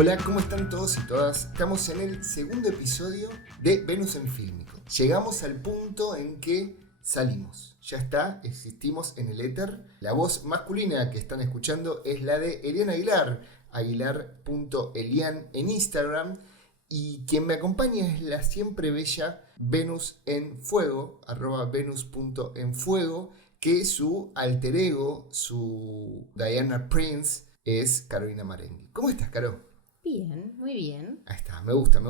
Hola, ¿cómo están todos y todas? Estamos en el segundo episodio de Venus en Fílmico. Llegamos al punto en que salimos. Ya está, existimos en el éter. La voz masculina que están escuchando es la de Elian Aguilar, aguilar.elian en Instagram. Y quien me acompaña es la siempre bella Venus en Fuego, @venus.enfuego, que su alter ego, su Diana Prince, es Carolina Marenghi. ¿Cómo estás, Caro? Bien, muy bien. Ahí está, me gusta.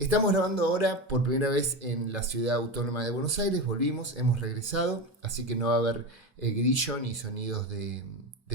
Estamos grabando ahora por primera vez en la ciudad autónoma de Buenos Aires, volvimos, hemos regresado, así que no va a haber grillo ni sonidos de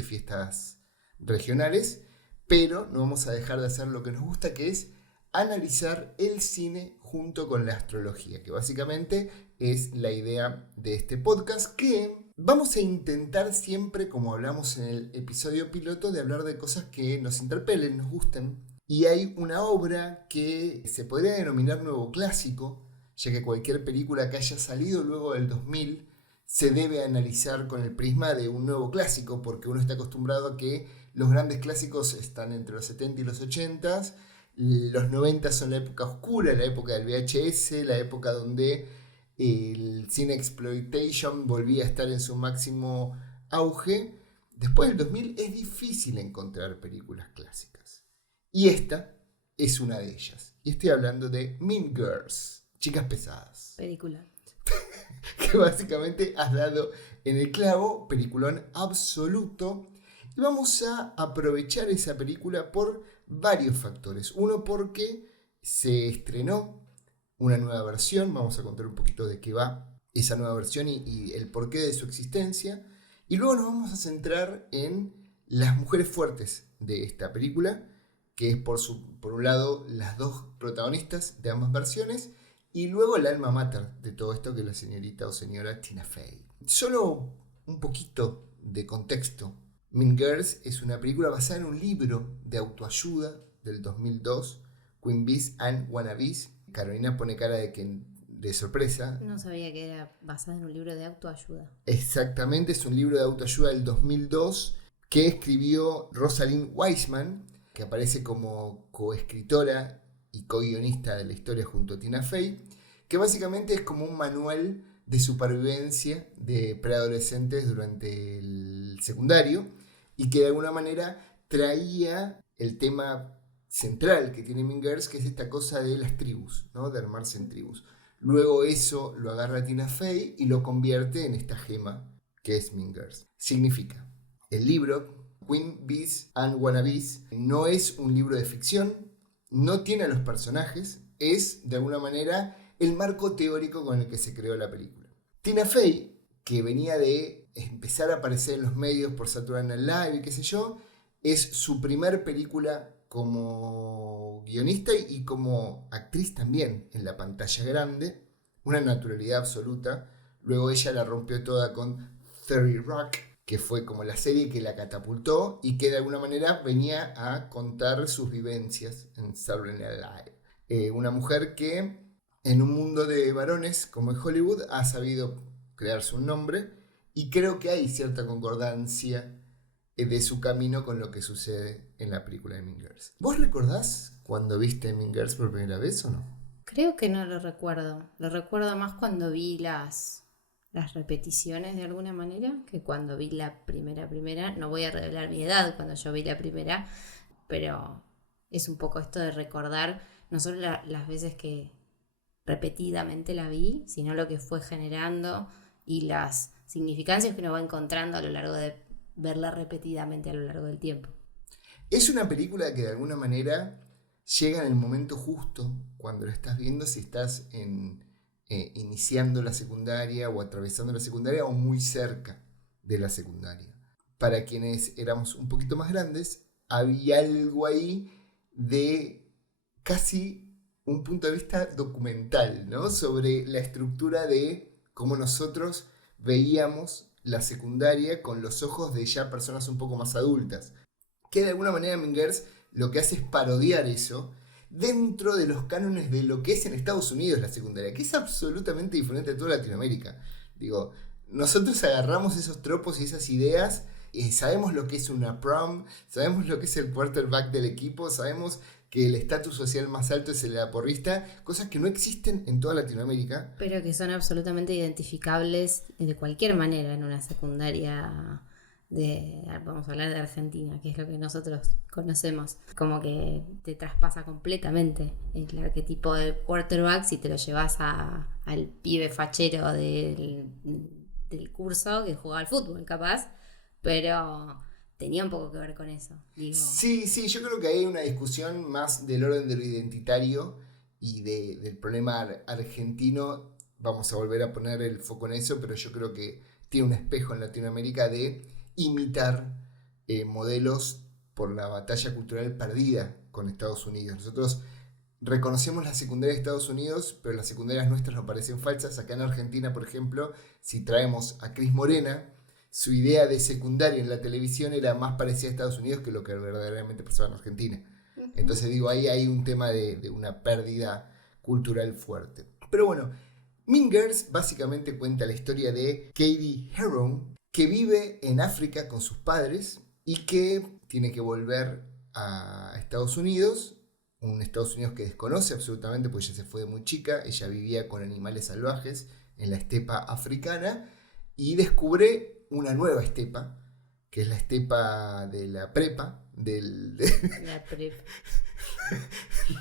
fiestas regionales, pero no vamos a dejar de hacer lo que nos gusta, que es analizar el cine junto con la astrología, que básicamente es la idea de este podcast, que vamos a intentar siempre, como hablamos en el episodio piloto, de hablar de cosas que nos interpelen, nos gusten. Y hay una obra que se podría denominar nuevo clásico, ya que cualquier película que haya salido luego del 2000 se debe analizar con el prisma de un nuevo clásico, porque uno está acostumbrado a que los grandes clásicos están entre los 70 y los 80, los 90 son la época oscura, la época del VHS, la época donde el cine exploitation volvía a estar en su máximo auge. Después del 2000 es difícil encontrar películas clásicas. Y esta es una de ellas. Y estoy hablando de Mean Girls, Chicas Pesadas. Película. Que básicamente has dado en el clavo, peliculón absoluto. Y vamos a aprovechar esa película por varios factores. Uno, porque se estrenó una nueva versión. Vamos a contar un poquito de qué va esa nueva versión y el porqué de su existencia. Y luego nos vamos a centrar en las mujeres fuertes de esta película, que es por un lado las dos protagonistas de ambas versiones, y luego el alma mater de todo esto, que es la señorita o señora Tina Fey. Solo un poquito de contexto. Mean Girls es una película basada en un libro de autoayuda del 2002, Queen Bees and Wannabes. Carolina pone cara de sorpresa. No sabía que era basada en un libro de autoayuda. Exactamente, es un libro de autoayuda del 2002 que escribió Rosalind Wiseman, que aparece como coescritora y co-guionista de la historia junto a Tina Fey, que básicamente es como un manual de supervivencia de preadolescentes durante el secundario, y que de alguna manera traía el tema central que tiene Mean Girls, que es esta cosa de las tribus, ¿no? De armarse en tribus. Luego eso lo agarra Tina Fey y lo convierte en esta gema que es Mean Girls. Significa, el libro Queen Bees and Wannabes no es un libro de ficción, no tiene a los personajes, es de alguna manera el marco teórico con el que se creó la película. Tina Fey, que venía de empezar a aparecer en los medios por Saturday Night Live y qué sé yo, es su primer película como guionista y como actriz también en la pantalla grande, una naturalidad absoluta. Luego ella la rompió toda con 30 Rock, que fue como la serie que la catapultó y que de alguna manera venía a contar sus vivencias en Saturday Night Live. Una mujer que en un mundo de varones como en Hollywood ha sabido crearse un nombre, y creo que hay cierta concordancia de su camino con lo que sucede en la película de Mean Girls. ¿Vos recordás cuando viste Mean Girls por primera vez o no? Creo que no lo recuerdo. Lo recuerdo más cuando vi las repeticiones de alguna manera, que cuando vi la primera. No voy a revelar mi edad cuando yo vi la primera, pero es un poco esto de recordar no solo las veces que repetidamente la vi, sino lo que fue generando y las significancias que uno va encontrando a lo largo de verla repetidamente a lo largo del tiempo. Es una película que de alguna manera llega en el momento justo cuando la estás viendo, si estás iniciando la secundaria o atravesando la secundaria o muy cerca de la secundaria. Para quienes éramos un poquito más grandes, había algo ahí de casi un punto de vista documental, ¿no? Sobre la estructura de cómo nosotros veíamos la secundaria con los ojos de ya personas un poco más adultas. Que de alguna manera Mean Girls lo que hace es parodiar eso dentro de los cánones de lo que es en Estados Unidos la secundaria, que es absolutamente diferente a toda Latinoamérica. Digo, nosotros agarramos esos tropos y esas ideas sabemos lo que es una prom, sabemos lo que es el quarterback del equipo, sabemos que el estatus social más alto es el de la porrista, cosas que no existen en toda Latinoamérica. Pero que son absolutamente identificables de cualquier manera en una secundaria vamos a hablar de Argentina, que es lo que nosotros conocemos. Como que te traspasa completamente el arquetipo del quarterback si te lo llevas al pibe fachero del curso que jugaba al fútbol, capaz, pero tenía un poco que ver con eso. Digo. Sí, yo creo que hay una discusión más del orden de lo identitario y del problema argentino. Vamos a volver a poner el foco en eso, pero yo creo que tiene un espejo en Latinoamérica de imitar modelos por la batalla cultural perdida con Estados Unidos. Nosotros reconocemos la secundaria de Estados Unidos, pero las secundarias nuestras nos parecen falsas. Acá en Argentina, por ejemplo, si traemos a Cris Morena, su idea de secundaria en la televisión era más parecida a Estados Unidos que lo que verdaderamente pasaba en Argentina. Entonces digo, ahí hay un tema de una pérdida cultural fuerte. Pero bueno, Mean Girls básicamente cuenta la historia de Katie Heron, que vive en África con sus padres y que tiene que volver a Estados Unidos, un Estados Unidos que desconoce absolutamente porque ella se fue de muy chica, ella vivía con animales salvajes en la estepa africana y descubre una nueva estepa, que es la estepa de la prepa, La prepa.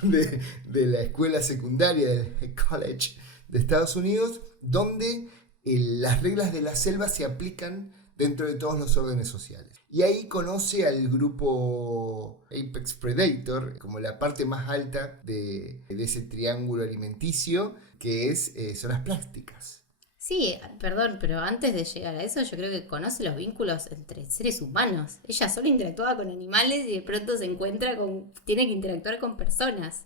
de la escuela secundaria, del college de Estados Unidos, donde las reglas de la selva se aplican dentro de todos los órdenes sociales. Y ahí conoce al grupo Apex Predator, como la parte más alta de ese triángulo alimenticio, que son las plásticas. Sí, perdón, pero antes de llegar a eso yo creo que conoce los vínculos entre seres humanos. Ella solo interactuaba con animales y de pronto se encuentra tiene que interactuar con personas.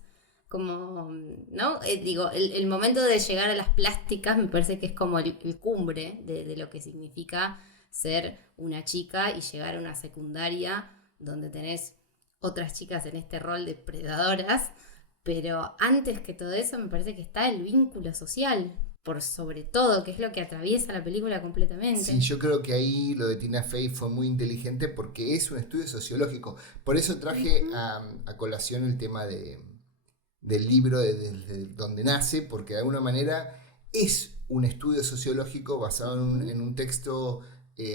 Como, ¿no? Digo, el momento de llegar a las plásticas me parece que es como el cumbre de lo que significa ser una chica y llegar a una secundaria donde tenés otras chicas en este rol de predadoras, pero antes que todo eso me parece que está el vínculo social, por sobre todo, que es lo que atraviesa la película completamente. Sí, yo creo que ahí lo de Tina Fey fue muy inteligente porque es un estudio sociológico. Por eso traje a colación el tema del libro de donde nace, porque de alguna manera es un estudio sociológico basado en un texto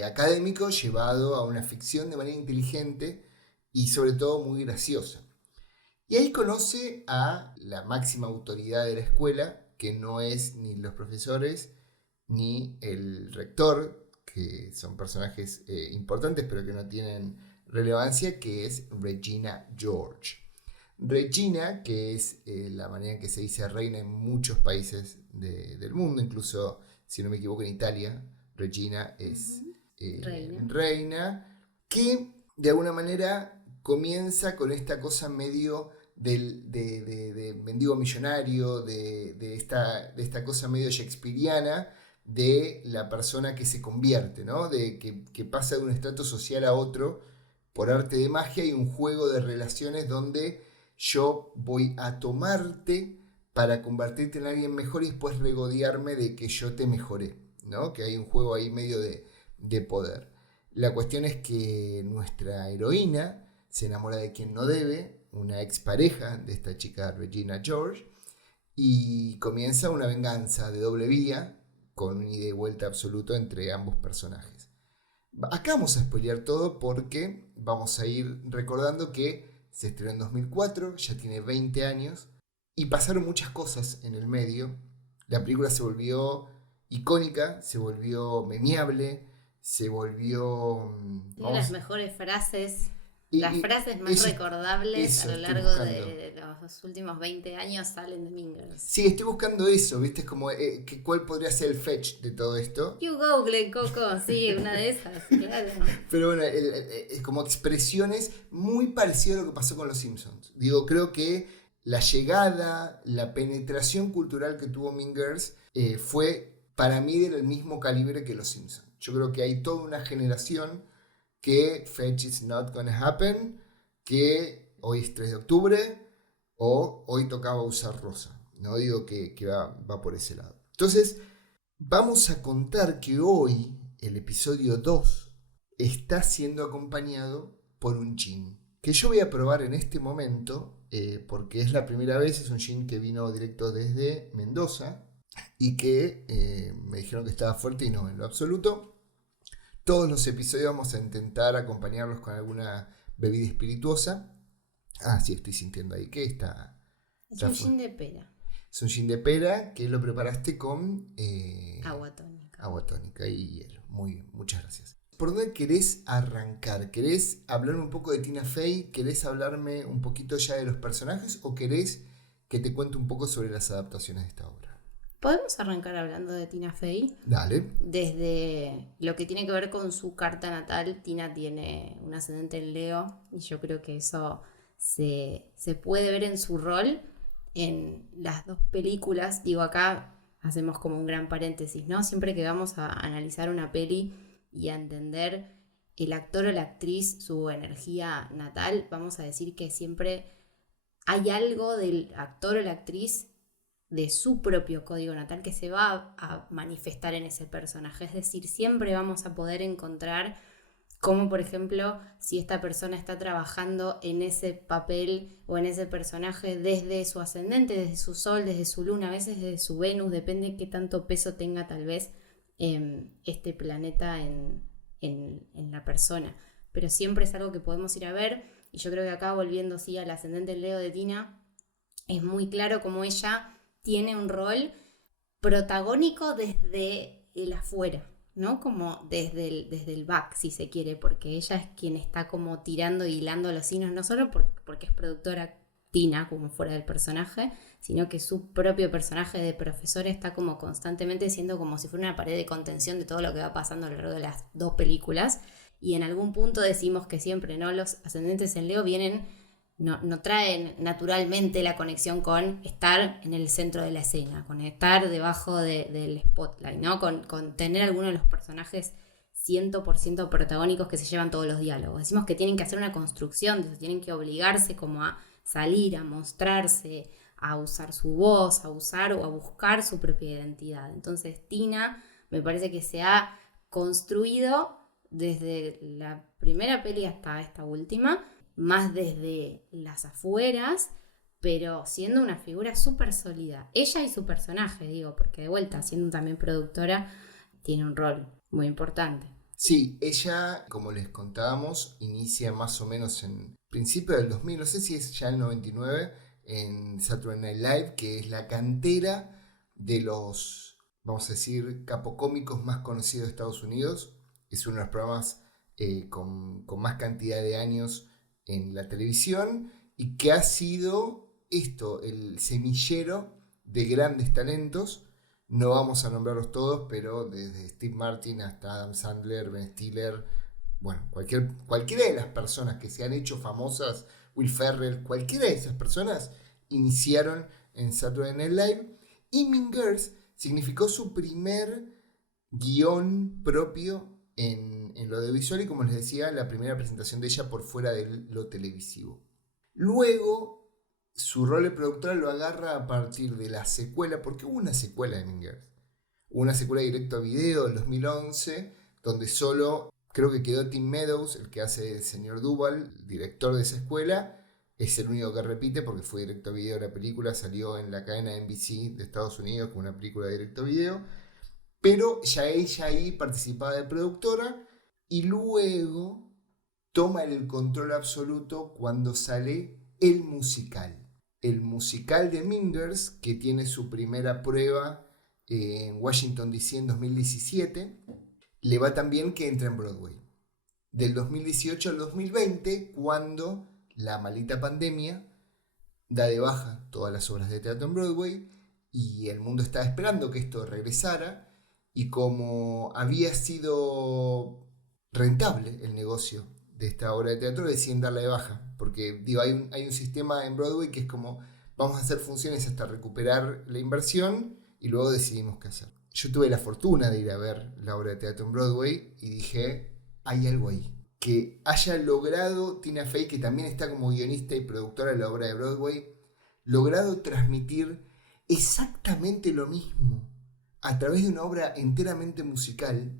académico llevado a una ficción de manera inteligente y sobre todo muy graciosa. Y ahí conoce a la máxima autoridad de la escuela, que no es ni los profesores ni el rector, que son personajes importantes pero que no tienen relevancia, que es Regina George. Regina, que es la manera en que se dice reina en muchos países del mundo, incluso si no me equivoco en Italia, Regina es reina, que de alguna manera comienza con esta cosa medio de mendigo millonario, de esta cosa medio shakespeariana de la persona que se convierte, ¿no? De que pasa de un estrato social a otro por arte de magia y un juego de relaciones donde yo voy a tomarte para convertirte en alguien mejor y después regodearme de que yo te mejoré, ¿no? Que hay un juego ahí medio de poder. La cuestión es que nuestra heroína se enamora de quien no debe, una expareja de esta chica Regina George, y comienza una venganza de doble vía con un ida y vuelta absoluto entre ambos personajes. Acá vamos a spoilear todo porque vamos a ir recordando que se estrenó en 2004, ya tiene 20 años y pasaron muchas cosas en el medio. La película se volvió icónica, se volvió memeable, se volvió... las mejores frases, las frases más recordables a lo largo de los últimos 20 años salen de Mean Girls. Sí, estoy buscando eso, ¿viste? Es como, ¿cuál podría ser el fetch de todo esto? You go, Glen Coco, sí, una de esas, claro. Pero bueno, es como expresiones muy parecidas a lo que pasó con Los Simpsons. Digo, creo que la llegada, la penetración cultural que tuvo Mean Girls fue para mí del mismo calibre que Los Simpsons. Yo creo que hay toda una generación que Fetch is not gonna happen, que hoy es 3 de octubre o hoy tocaba usar rosa. No digo que va por ese lado. Entonces, vamos a contar que hoy, el episodio 2, está siendo acompañado por un gin, que yo voy a probar en este momento, porque es la primera vez, es un gin que vino directo desde Mendoza, y que me dijeron que estaba fuerte y no, en lo absoluto. Todos los episodios vamos a intentar acompañarlos con alguna bebida espirituosa. Ah, sí, estoy sintiendo ahí que está... Es un gin de pera. Es un gin de pera que lo preparaste con... Agua tónica. Agua tónica y hielo. Muy bien, muchas gracias. ¿Por dónde querés arrancar? ¿Querés hablarme un poco de Tina Fey? ¿Querés hablarme un poquito ya de los personajes? ¿O querés que te cuente un poco sobre las adaptaciones de esta obra? ¿Podemos arrancar hablando de Tina Fey? Dale. Desde lo que tiene que ver con su carta natal, Tina tiene un ascendente en Leo y yo creo que eso se puede ver en su rol en las dos películas. Digo, acá hacemos como un gran paréntesis, ¿no? Siempre que vamos a analizar una peli y a entender el actor o la actriz, su energía natal, vamos a decir que siempre hay algo del actor o la actriz de su propio código natal que se va a manifestar en ese personaje. Es decir, siempre vamos a poder encontrar cómo, por ejemplo, si esta persona está trabajando en ese papel o en ese personaje desde su ascendente, desde su sol, desde su luna, a veces desde su Venus, depende de qué tanto peso tenga tal vez este planeta en la persona. Pero siempre es algo que podemos ir a ver, y yo creo que acá, volviendo sí al ascendente Leo de Tina, es muy claro cómo ella tiene un rol protagónico desde el afuera, ¿no? Como desde el back, si se quiere, porque ella es quien está como tirando y hilando los hilos, no solo porque es productora Tina, como fuera del personaje, sino que su propio personaje de profesora está como constantemente siendo como si fuera una pared de contención de todo lo que va pasando a lo largo de las dos películas. Y en algún punto decimos que siempre, ¿no? Los ascendentes en Leo vienen... No traen naturalmente la conexión con estar en el centro de la escena, con estar debajo del spotlight, ¿no? Con tener algunos de los personajes 100% protagónicos que se llevan todos los diálogos. Decimos que tienen que hacer una construcción, tienen que obligarse como a salir, a mostrarse, a usar su voz, a usar o a buscar su propia identidad. Entonces Tina me parece que se ha construido desde la primera peli hasta esta última, más desde las afueras, pero siendo una figura súper sólida. Ella y su personaje, digo, porque de vuelta, siendo también productora, tiene un rol muy importante. Sí, ella, como les contábamos, inicia más o menos en principio del 2000, no sé si es ya el 99, en Saturday Night Live, que es la cantera de los, vamos a decir, capocómicos más conocidos de Estados Unidos. Es uno de los programas con más cantidad de años en la televisión y que ha sido esto, el semillero de grandes talentos. No vamos a nombrarlos todos, pero desde Steve Martin hasta Adam Sandler, Ben Stiller, bueno, cualquiera de las personas que se han hecho famosas, Will Ferrell, cualquiera de esas personas iniciaron en Saturday Night Live, y Mean Girls significó su primer guión propio en lo audiovisual y, como les decía, la primera presentación de ella por fuera de lo televisivo. Luego, su rol de productora lo agarra a partir de la secuela, porque hubo una secuela de Mean Girls. Hubo una secuela directo a video en 2011, donde solo, creo que quedó Tim Meadows, el que hace el señor Duvall, director de esa escuela. Es el único que repite porque fue directo a video la película, salió en la cadena NBC de Estados Unidos como una película directo a video. Pero ya ella ahí participaba de productora y luego toma el control absoluto cuando sale el musical. El musical de Mean Girls, que tiene su primera prueba en Washington DC en 2017, le va tan bien que entra en Broadway. Del 2018 al 2020, cuando la maldita pandemia da de baja todas las obras de teatro en Broadway y el mundo estaba esperando que esto regresara. Y como había sido rentable el negocio de esta obra de teatro, deciden darla de baja. Porque digo, hay un sistema en Broadway que es como, vamos a hacer funciones hasta recuperar la inversión y luego decidimos qué hacer. Yo tuve la fortuna de ir a ver la obra de teatro en Broadway y dije, hay algo ahí. Que haya logrado Tina Fey, que también está como guionista y productora de la obra de Broadway, logrado transmitir exactamente lo mismo a través de una obra enteramente musical,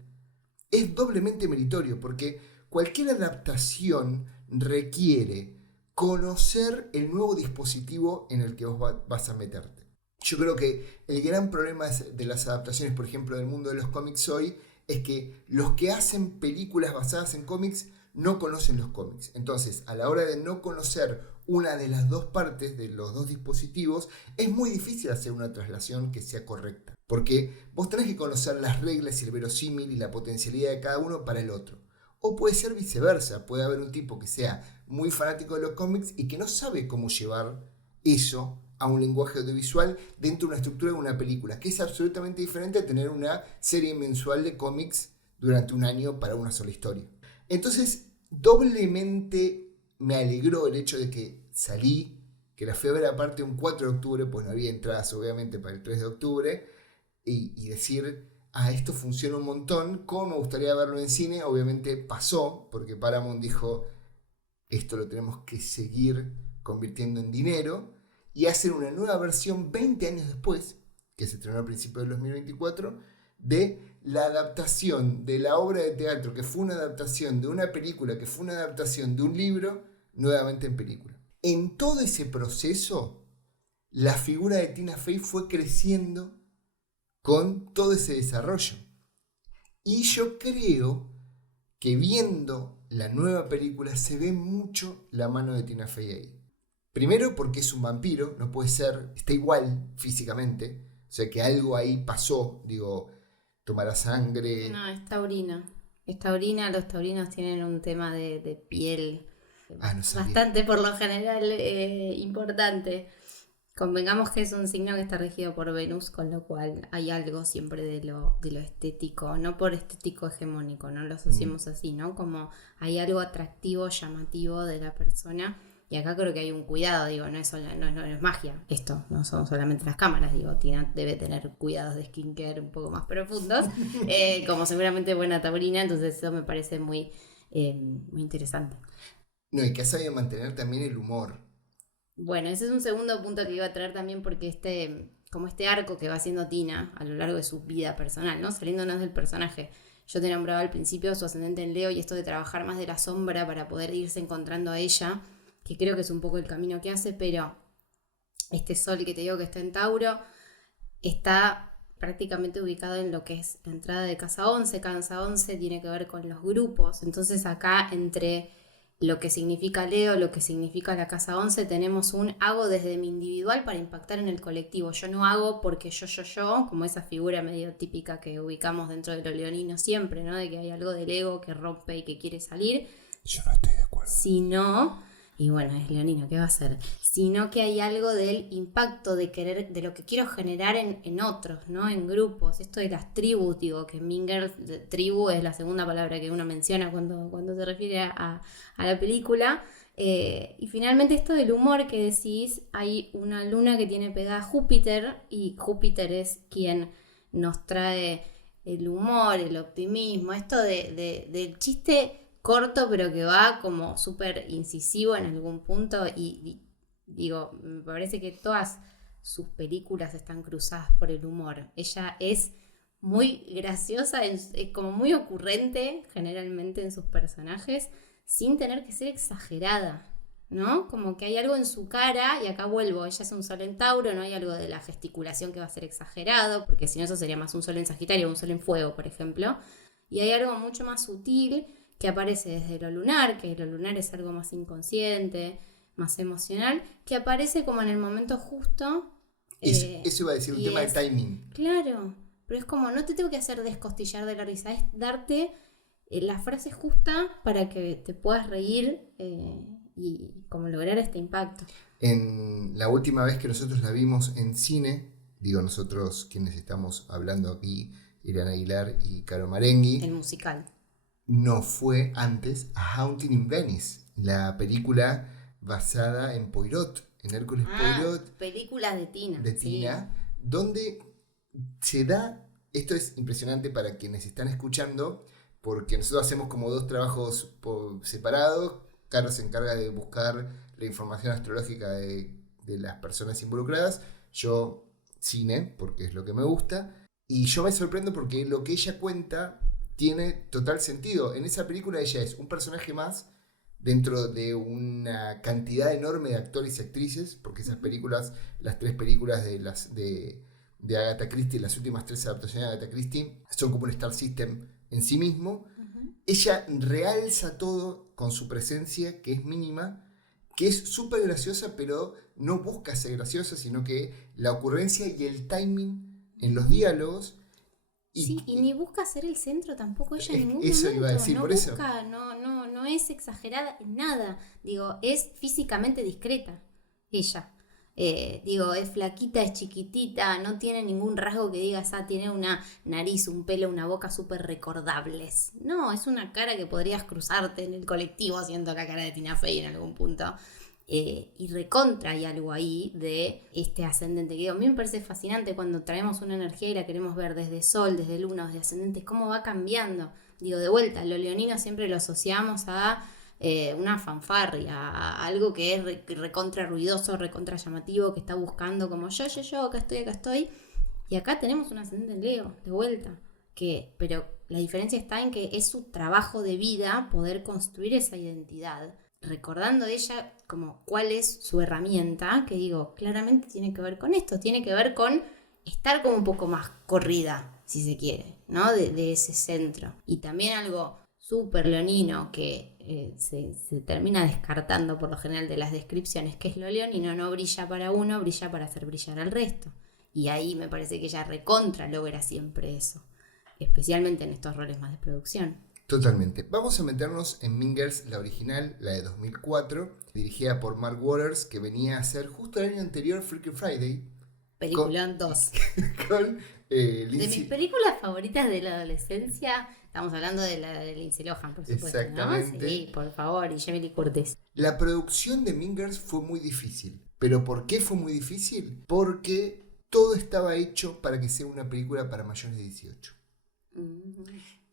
es doblemente meritorio, porque cualquier adaptación requiere conocer el nuevo dispositivo en el que vos vas a meterte. Yo creo que el gran problema de las adaptaciones, por ejemplo, del mundo de los cómics hoy, es que los que hacen películas basadas en cómics no conocen los cómics. Entonces, a la hora de no conocer una de las dos partes de los dos dispositivos, es muy difícil hacer una traslación que sea correcta. Porque vos tenés que conocer las reglas y el verosímil y la potencialidad de cada uno para el otro. O puede ser viceversa. Puede haber un tipo que sea muy fanático de los cómics y que no sabe cómo llevar eso a un lenguaje audiovisual dentro de una estructura de una película, que es absolutamente diferente a tener una serie mensual de cómics durante un año para una sola historia. Entonces, doblemente me alegró el hecho de que salí, que la fui a ver aparte un 4 de octubre, pues no había entradas obviamente para el 3 de octubre, y decir, esto funciona un montón, ¿cómo me gustaría verlo en cine? Obviamente pasó, porque Paramount dijo, esto lo tenemos que seguir convirtiendo en dinero, y hacer una nueva versión 20 años después, que se estrenó a principios del 2024, de la adaptación de la obra de teatro, que fue una adaptación de una película, que fue una adaptación de un libro, nuevamente en película. En todo ese proceso, la figura de Tina Fey fue creciendo con todo ese desarrollo. Y yo creo que viendo la nueva película se ve mucho la mano de Tina Fey ahí. Primero porque es un vampiro, no puede ser, está igual físicamente, o sea que algo ahí pasó, digo, tomará sangre. No, es taurina. Es taurina, los taurinos tienen un tema de piel No sabía. bastante por lo general importante. Convengamos que es un signo que está regido por Venus, con lo cual hay algo siempre de lo estético, no por estético hegemónico, no lo asociemos así, ¿no? Como hay algo atractivo, llamativo de la persona. Y acá creo que hay un cuidado, digo, no es magia esto, no son solamente las cámaras, digo, Tina debe tener cuidados de skincare un poco más profundos, como seguramente buena taurina, entonces eso me parece muy interesante. No, y que ha sabido mantener también el humor. Bueno, ese es un segundo punto que iba a traer también porque como este arco que va haciendo Tina a lo largo de su vida personal, ¿no? Saliéndonos del personaje. Yo te nombraba al principio su ascendente en Leo y esto de trabajar más de la sombra para poder irse encontrando a ella, que creo que es un poco el camino que hace, pero este sol que te digo que está en Tauro está prácticamente ubicado en lo que es la entrada de Casa 11. Casa 11 tiene que ver con los grupos, entonces acá entre lo que significa Leo, lo que significa la Casa 11, tenemos un hago desde mi individual para impactar en el colectivo. Yo no hago porque yo, como esa figura medio típica que ubicamos dentro de lo leonino siempre, ¿no? De que hay algo del ego que rompe y que quiere salir. Yo no estoy de acuerdo. Sino, y bueno, es leonino, ¿qué va a hacer? Sino que hay algo del impacto de querer, de lo que quiero generar en otros, ¿no? En grupos. Esto de las tribus, digo, que Minger, tribu es la segunda palabra que uno menciona cuando se refiere a la película. Y finalmente esto del humor que decís, hay una luna que tiene pegada a Júpiter, y Júpiter es quien nos trae el humor, el optimismo, esto del chiste corto pero que va como súper incisivo en algún punto y digo, me parece que todas sus películas están cruzadas por el humor. Ella es muy graciosa, es como muy ocurrente generalmente en sus personajes sin tener que ser exagerada, ¿no? Como que hay algo en su cara, y acá vuelvo, ella es un sol en Tauro, no hay algo de la gesticulación que va a ser exagerado, porque si no eso sería más un sol en Sagitario o un sol en Fuego, por ejemplo, y hay algo mucho más sutil que aparece desde lo lunar, que lo lunar es algo más inconsciente, más emocional, que aparece como en el momento justo. Eso iba a decir, un tema de timing. Claro, pero es como, no te tengo que hacer descostillar de la risa, es darte la frase justa para que te puedas reír y como lograr este impacto. En la última vez que nosotros la vimos en cine, digo nosotros quienes estamos hablando aquí, Irán Aguilar y Caro Marenghi, el musical. No fue antes a Haunting in Venice, la película basada en Poirot, en Hércules Poirot. Película de Tina. De Tina, sí. Donde se da, esto es impresionante para quienes están escuchando, porque nosotros hacemos como dos trabajos separados. Caro se encarga de buscar la información astrológica de las personas involucradas, yo cine, porque es lo que me gusta, y yo me sorprendo porque lo que ella cuenta tiene total sentido. En esa película ella es un personaje más dentro de una cantidad enorme de actores y actrices, porque esas películas, las 3 películas de Agatha Christie, las últimas 3 adaptaciones de Agatha Christie, son como un Star System en sí mismo. Ella realza todo con su presencia, que es mínima, que es súper graciosa, pero no busca ser graciosa, sino que la ocurrencia y el timing en los diálogos. Sí, y ni busca ser el centro tampoco ella en ningún eso momento. iba a decir, no por busca, eso. no es exagerada en nada. Digo, es físicamente discreta ella. Es flaquita, es chiquitita, no tiene ningún rasgo que digas, tiene una nariz, un pelo, una boca súper recordables. No, es una cara que podrías cruzarte en el colectivo haciendo la cara de Tina Fey en algún punto. Y recontra hay algo ahí de este ascendente, que a mí me parece fascinante cuando traemos una energía y la queremos ver desde sol, desde luna, desde ascendentes, cómo va cambiando. De vuelta, lo leonino siempre lo asociamos a una fanfarria, a algo que es recontra ruidoso, recontra llamativo, que está buscando como yo, acá estoy. Y acá tenemos un ascendente en Leo, de vuelta. Pero la diferencia está en que es su trabajo de vida poder construir esa identidad, recordando de ella como cuál es su herramienta, que claramente tiene que ver con esto, tiene que ver con estar como un poco más corrida, si se quiere, ¿no? De ese centro. Y también algo súper leonino que se termina descartando por lo general de las descripciones, que es lo leonino, no brilla para uno, brilla para hacer brillar al resto. Y ahí me parece que ella recontra logra siempre eso, especialmente en estos roles más de producción. Totalmente. Vamos a meternos en Mean Girls, la original, la de 2004, dirigida por Mark Waters, que venía a hacer justo el año anterior Freaky Friday. Peliculón 2. Con De Lindsay. mis películas favoritas de la adolescencia, estamos hablando de la de Lindsay Lohan, por supuesto, Exactamente. ¿no? Sí, por favor, y Jamie Lee Curtis. La producción de Mean Girls fue muy difícil. ¿Pero por qué fue muy difícil? Porque todo estaba hecho para que sea una película para mayores de 18.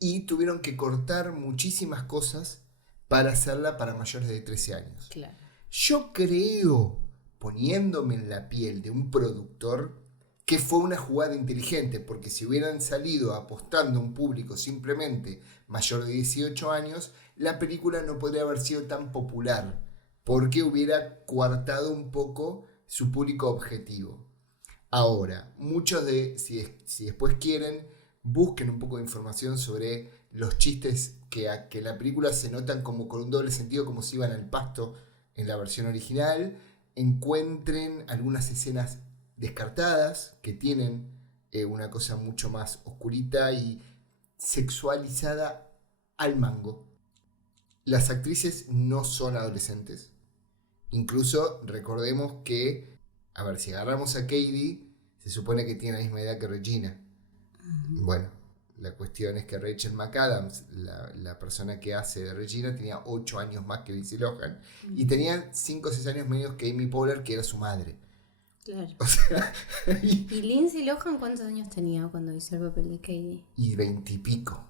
Y tuvieron que cortar muchísimas cosas para hacerla para mayores de 13 años. Claro. Yo creo, poniéndome en la piel de un productor, que fue una jugada inteligente, porque si hubieran salido apostando a un público simplemente mayor de 18 años, la película no podría haber sido tan popular, porque hubiera coartado un poco su público objetivo. Ahora, muchos si después quieren, busquen un poco de información sobre los chistes que en la película se notan como con un doble sentido, como si iban al pasto en la versión original. Encuentren algunas escenas descartadas que tienen una cosa mucho más oscurita y sexualizada al mango. Las actrices no son adolescentes. Incluso recordemos que, a ver, si agarramos a Katie, se supone que tiene la misma edad que Regina. Bueno, la cuestión es que Rachel McAdams, la persona que hace de Regina, tenía 8 años más que Lindsay Lohan. Y tenía 5 o 6 años menos que Amy Poehler, que era su madre. Claro. O sea, ¿Y Lindsay Lohan cuántos años tenía cuando hizo el papel de Katie? Y 20 y pico.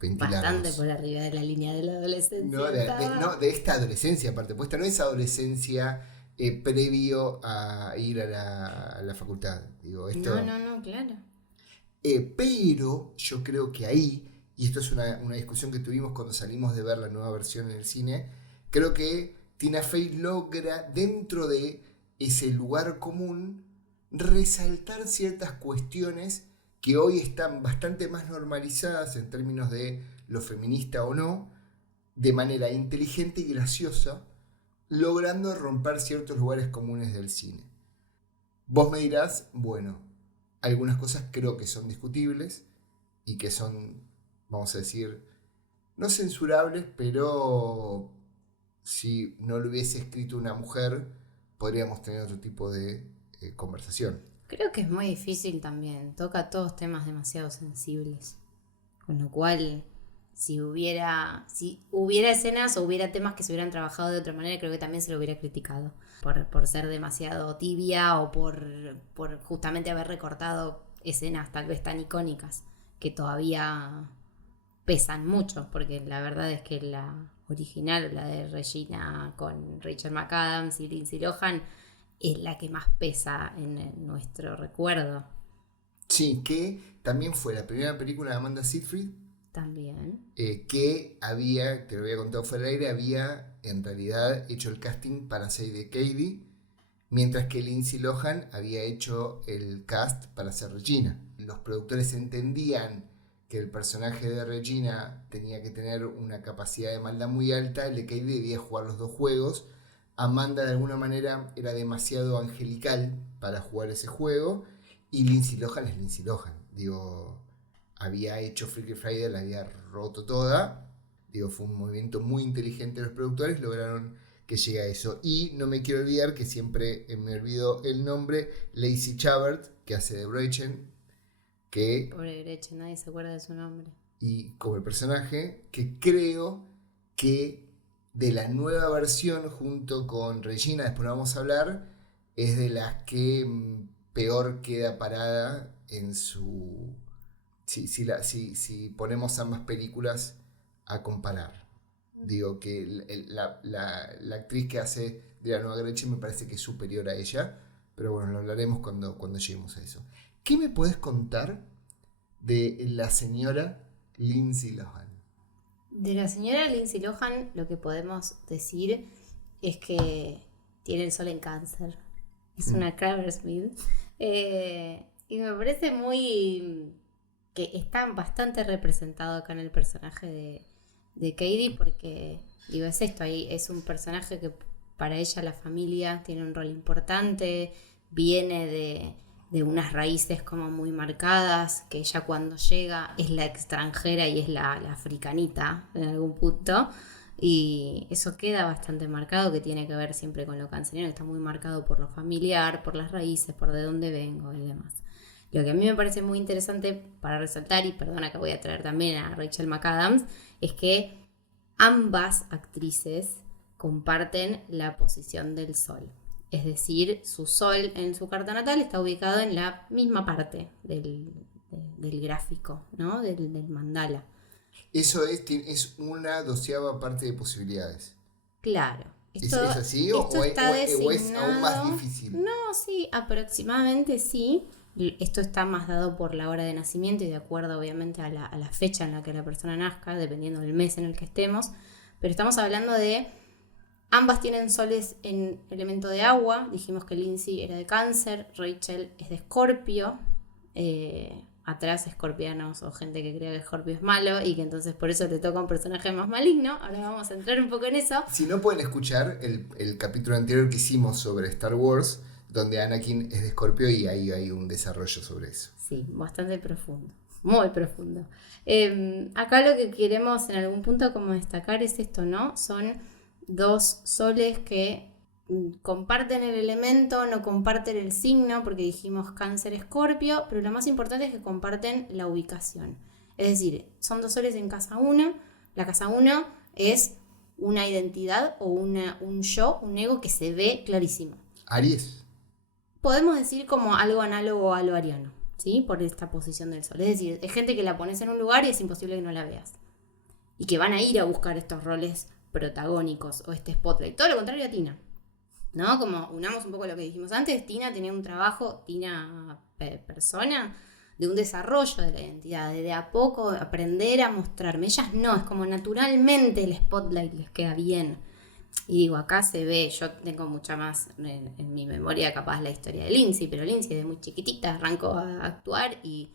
20 Bastante largos. por arriba de la línea de la adolescencia. De esta adolescencia, aparte. Pues esta no es adolescencia previo a ir a la facultad. Esto, No, claro. Pero yo creo que ahí, y esto es una discusión que tuvimos cuando salimos de ver la nueva versión en el cine, creo que Tina Fey logra, dentro de ese lugar común, resaltar ciertas cuestiones que hoy están bastante más normalizadas en términos de lo feminista o no, de manera inteligente y graciosa, logrando romper ciertos lugares comunes del cine. Vos me dirás, bueno, algunas cosas creo que son discutibles y que son, vamos a decir, no censurables, pero si no lo hubiese escrito una mujer, podríamos tener otro tipo de conversación. Creo que es muy difícil también, toca todos temas demasiado sensibles, con lo cual si hubiera escenas o hubiera temas que se hubieran trabajado de otra manera, creo que también se lo hubiera criticado por ser demasiado tibia o por justamente haber recortado escenas tal vez tan icónicas que todavía pesan mucho, porque la verdad es que la original, la de Regina con Rachel McAdams y Lindsay Lohan, es la que más pesa en nuestro recuerdo. Sí, que también fue la primera película de Amanda Seyfried. También. Que había, te lo había contado fuera del aire, había en realidad hecho el casting para ser de Katie, mientras que Lindsay Lohan había hecho el cast para ser Regina. Los productores entendían que el personaje de Regina tenía que tener una capacidad de maldad muy alta, el de Katie debía jugar los dos juegos. Amanda de alguna manera era demasiado angelical para jugar ese juego, y Lindsay Lohan es Lindsay Lohan. Digo, había hecho Freaky Friday, la había roto toda. Digo, fue un movimiento muy inteligente de los productores, lograron que llegue a eso. Y no me quiero olvidar, que siempre me olvido el nombre, Lacey Chabert, que hace de Gretchen, que... Pobre Gretchen, nadie se acuerda de su nombre. Y como el personaje, que creo que de la nueva versión, junto con Regina, después vamos a hablar, es de las que peor queda parada en su... Si ponemos ambas películas a comparar. Digo que la actriz que hace de la nueva Gretchen me parece que es superior a ella, pero bueno, lo hablaremos cuando lleguemos a eso. ¿Qué me puedes contar de la señora Lindsay Lohan? De la señora Lindsay Lohan, lo que podemos decir es que tiene el sol en Cáncer. Es una Kramer Smith. Y me parece muy... que está bastante representado acá en el personaje de Katie, porque, digo, es esto, ahí es un personaje que para ella la familia tiene un rol importante, viene de unas raíces como muy marcadas, que ella cuando llega es la extranjera y es la africanita en algún punto, y eso queda bastante marcado, que tiene que ver siempre con lo canceriano, que está muy marcado por lo familiar, por las raíces, por de dónde vengo y demás. Lo que a mí me parece muy interesante para resaltar, y perdona que voy a traer también a Rachel McAdams, es que ambas actrices comparten la posición del sol. Es decir, su sol en su carta natal está ubicado en la misma parte del gráfico, ¿no? del mandala. Eso es una 12ª parte de posibilidades. Claro. ¿Es así o es aún más difícil? No, sí, aproximadamente sí. Esto está más dado por la hora de nacimiento y de acuerdo obviamente a la fecha en la que la persona nazca, dependiendo del mes en el que estemos. Pero estamos hablando de... Ambas tienen soles en elemento de agua. Dijimos que Lindsay era de Cáncer, Rachel es de Escorpio. Atrás escorpianos o gente que cree que Escorpio es malo y que entonces por eso le toca un personaje más maligno. Ahora vamos a entrar un poco en eso. Si no, pueden escuchar el capítulo anterior que hicimos sobre Star Wars, donde Anakin es de Escorpio, y ahí hay un desarrollo sobre eso. Sí, bastante profundo, muy profundo. Acá lo que queremos en algún punto como destacar es esto, ¿no? Son dos soles que comparten el elemento, no comparten el signo, porque dijimos Cáncer, Escorpio, pero lo más importante es que comparten la ubicación. Es decir, son dos soles en casa 1. La casa 1 es una identidad o un yo, un ego que se ve clarísimo. Aries. Podemos decir como algo análogo a lo ariano, ¿sí? Por esta posición del sol. Es decir, es gente que la pones en un lugar y es imposible que no la veas. Y que van a ir a buscar estos roles protagónicos o este spotlight. Todo lo contrario a Tina, ¿no? Como unamos un poco lo que dijimos antes, Tina tenía un trabajo, Tina persona, de un desarrollo de la identidad, de a poco aprender a mostrarme. Ellas no, es como naturalmente el spotlight les queda bien. Y digo, acá se ve, yo tengo mucha más en mi memoria capaz la historia de Lindsay, pero Lindsay desde muy chiquitita arrancó a actuar y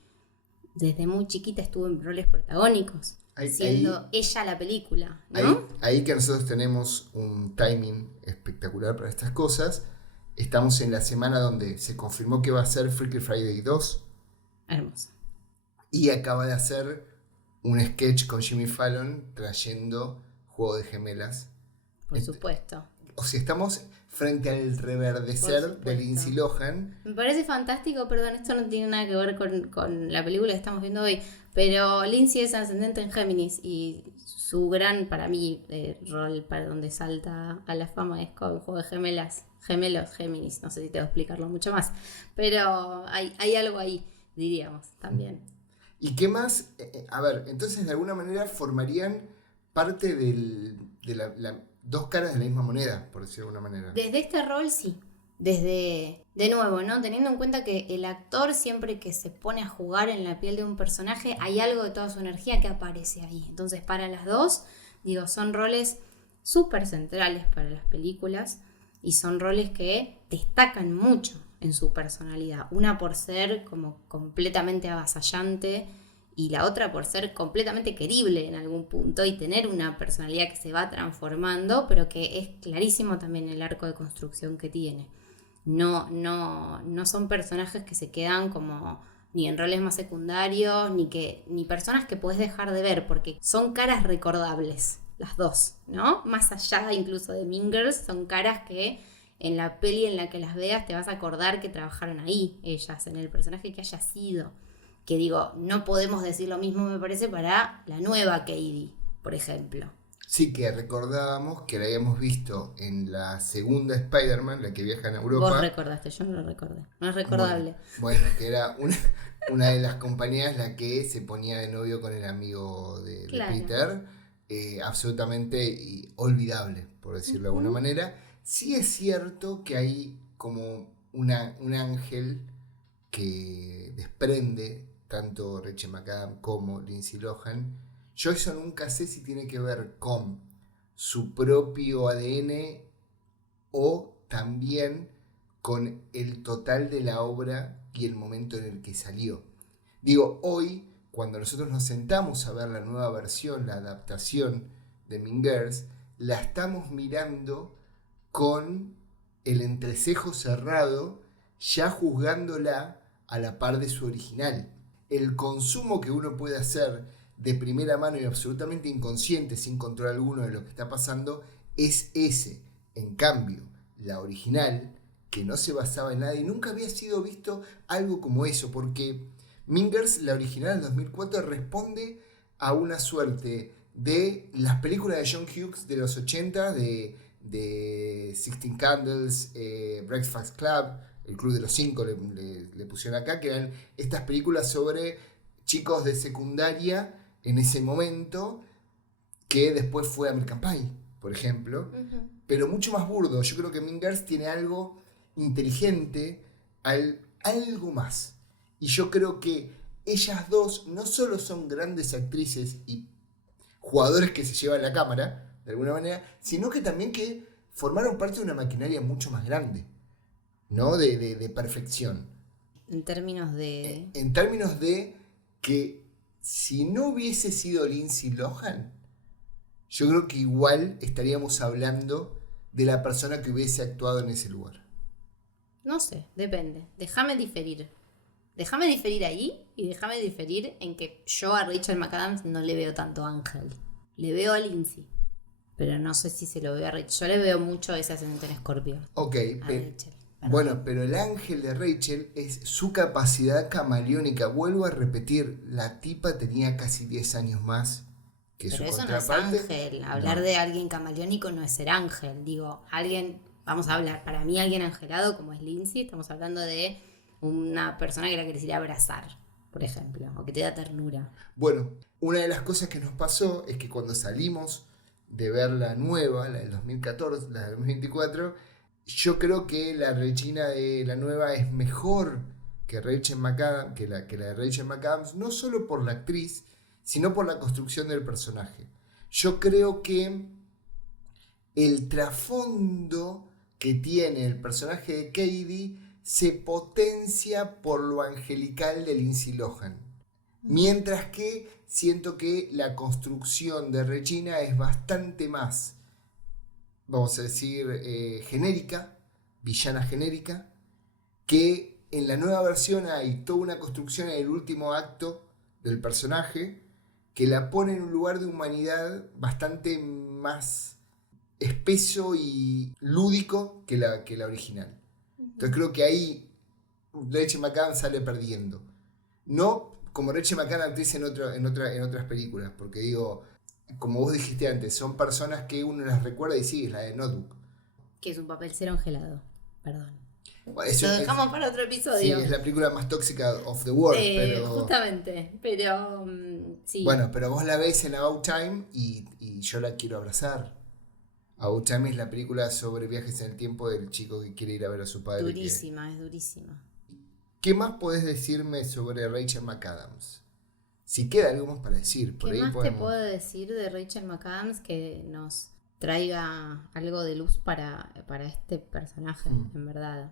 desde muy chiquita estuvo en roles protagónicos, siendo ella la película, ¿no? Ahí que nosotros tenemos un timing espectacular para estas cosas. Estamos en la semana donde se confirmó que va a ser Freaky Friday 2. Hermoso. Y acaba de hacer un sketch con Jimmy Fallon trayendo Juego de Gemelas. Por supuesto. O sea, estamos frente al reverdecer de Lindsay Lohan. Me parece fantástico, perdón, esto no tiene nada que ver con la película que estamos viendo hoy, pero Lindsay es ascendente en Géminis y su gran, para mí, rol para donde salta a la fama es con Juego de Gemelos, Géminis, no sé si te voy a explicarlo mucho más, pero hay algo ahí, diríamos, también. ¿Y qué más? A ver, entonces de alguna manera formarían parte de la dos caras de la misma moneda, por decirlo de alguna manera. Desde este rol sí. de nuevo, ¿no? Teniendo en cuenta que el actor siempre que se pone a jugar en la piel de un personaje, hay algo de toda su energía que aparece ahí. Entonces, para las dos, digo, son roles súper centrales para las películas y son roles que destacan mucho en su personalidad. Una por ser como completamente avasallante y la otra por ser completamente querible en algún punto y tener una personalidad que se va transformando, pero que es clarísimo también el arco de construcción que tiene. No son personajes que se quedan como ni en roles más secundarios, ni personas que podés dejar de ver, porque son caras recordables, las dos, ¿no? Más allá incluso de Mean Girls, son caras que en la peli en la que las veas te vas a acordar que trabajaron ahí, ellas, en el personaje que haya sido. Que digo, no podemos decir lo mismo, me parece, para la nueva Katie, por ejemplo. Sí, que recordábamos que la habíamos visto en la segunda Spider-Man, la que viaja en Europa. Vos recordaste, yo no lo recordé. No es recordable. Bueno, que era una de las compañías la que se ponía de novio con el amigo de Claro. Peter. Absolutamente olvidable, por decirlo de alguna manera. Sí es cierto que hay como un ángel que desprende tanto Rachel McAdams como Lindsay Lohan. Yo eso nunca sé si tiene que ver con su propio ADN o también con el total de la obra y el momento en el que salió. Digo, hoy, cuando nosotros nos sentamos a ver la nueva versión, la adaptación de Mean Girls, la estamos mirando con el entrecejo cerrado, ya juzgándola a la par de su original. El consumo que uno puede hacer de primera mano y absolutamente inconsciente, sin control alguno de lo que está pasando, es ese. En cambio, la original, que no se basaba en nada y nunca había sido visto algo como eso, porque Mean Girls, la original del 2004, responde a una suerte de las películas de John Hughes de los 80, de Sixteen Candles, Breakfast Club, el Club de los Cinco le pusieron acá, que eran estas películas sobre chicos de secundaria en ese momento, que después fue American Pie, por ejemplo, pero mucho más burdo. Yo creo que Mean Girls tiene algo inteligente, algo más. Y yo creo que ellas dos no solo son grandes actrices y jugadores que se llevan la cámara, de alguna manera, sino que también que formaron parte de una maquinaria mucho más grande, ¿no? De perfección. En términos de... En términos de que si no hubiese sido Lindsay Lohan, yo creo que igual estaríamos hablando de la persona que hubiese actuado en ese lugar. No sé, depende. Déjame diferir. Déjame diferir ahí y déjame diferir en que yo a Rachel McAdams no le veo tanto ángel. Le veo a Lindsay. Pero no sé si se lo veo a Rachel. Yo le veo mucho ese ascendente en Escorpio. Ok, Rachel. Bueno, pero el ángel de Rachel es su capacidad camaleónica. Vuelvo a repetir, la tipa tenía casi 10 años más que pero su eso contraparte. No es ángel. Hablar de alguien camaleónico no es ser ángel. Digo, alguien, vamos a hablar, para mí alguien angelado como es Lindsay, estamos hablando de una persona que la quisiera abrazar, por ejemplo, o que te da ternura. Bueno, una de las cosas que nos pasó es que cuando salimos de ver la nueva, la del 2014, la del 2024, yo creo que la Regina de la nueva es mejor que Rachel McAdams, que la de Rachel McAdams, no solo por la actriz, sino por la construcción del personaje. Yo creo que el trasfondo que tiene el personaje de Katie se potencia por lo angelical de Lindsay Lohan. Mientras que siento que la construcción de Regina es bastante más, vamos a decir, genérica, villana genérica, que en la nueva versión hay toda una construcción en el último acto del personaje que la pone en un lugar de humanidad bastante más espeso y lúdico que la original. Entonces creo que ahí Rachel McAdams sale perdiendo. No como Rachel McAdams actriz en otras películas, porque digo, como vos dijiste antes, son personas que uno las recuerda y sí, es la de Notebook. Que es un papel cero angelado, perdón. Bueno, lo dejamos para otro episodio. Sí, es la película más tóxica of the world, pero... Justamente, pero sí. Bueno, pero vos la ves en About Time y yo la quiero abrazar About Time es la película sobre viajes en el tiempo del chico que quiere ir a ver a su padre. Durísima, es durísima. ¿Qué más podés decirme sobre Rachel McAdams? Si queda algo más para decir, por ¿Qué ahí más podemos... te puedo decir de Rachel McAdams que nos traiga algo de luz para este personaje, en verdad?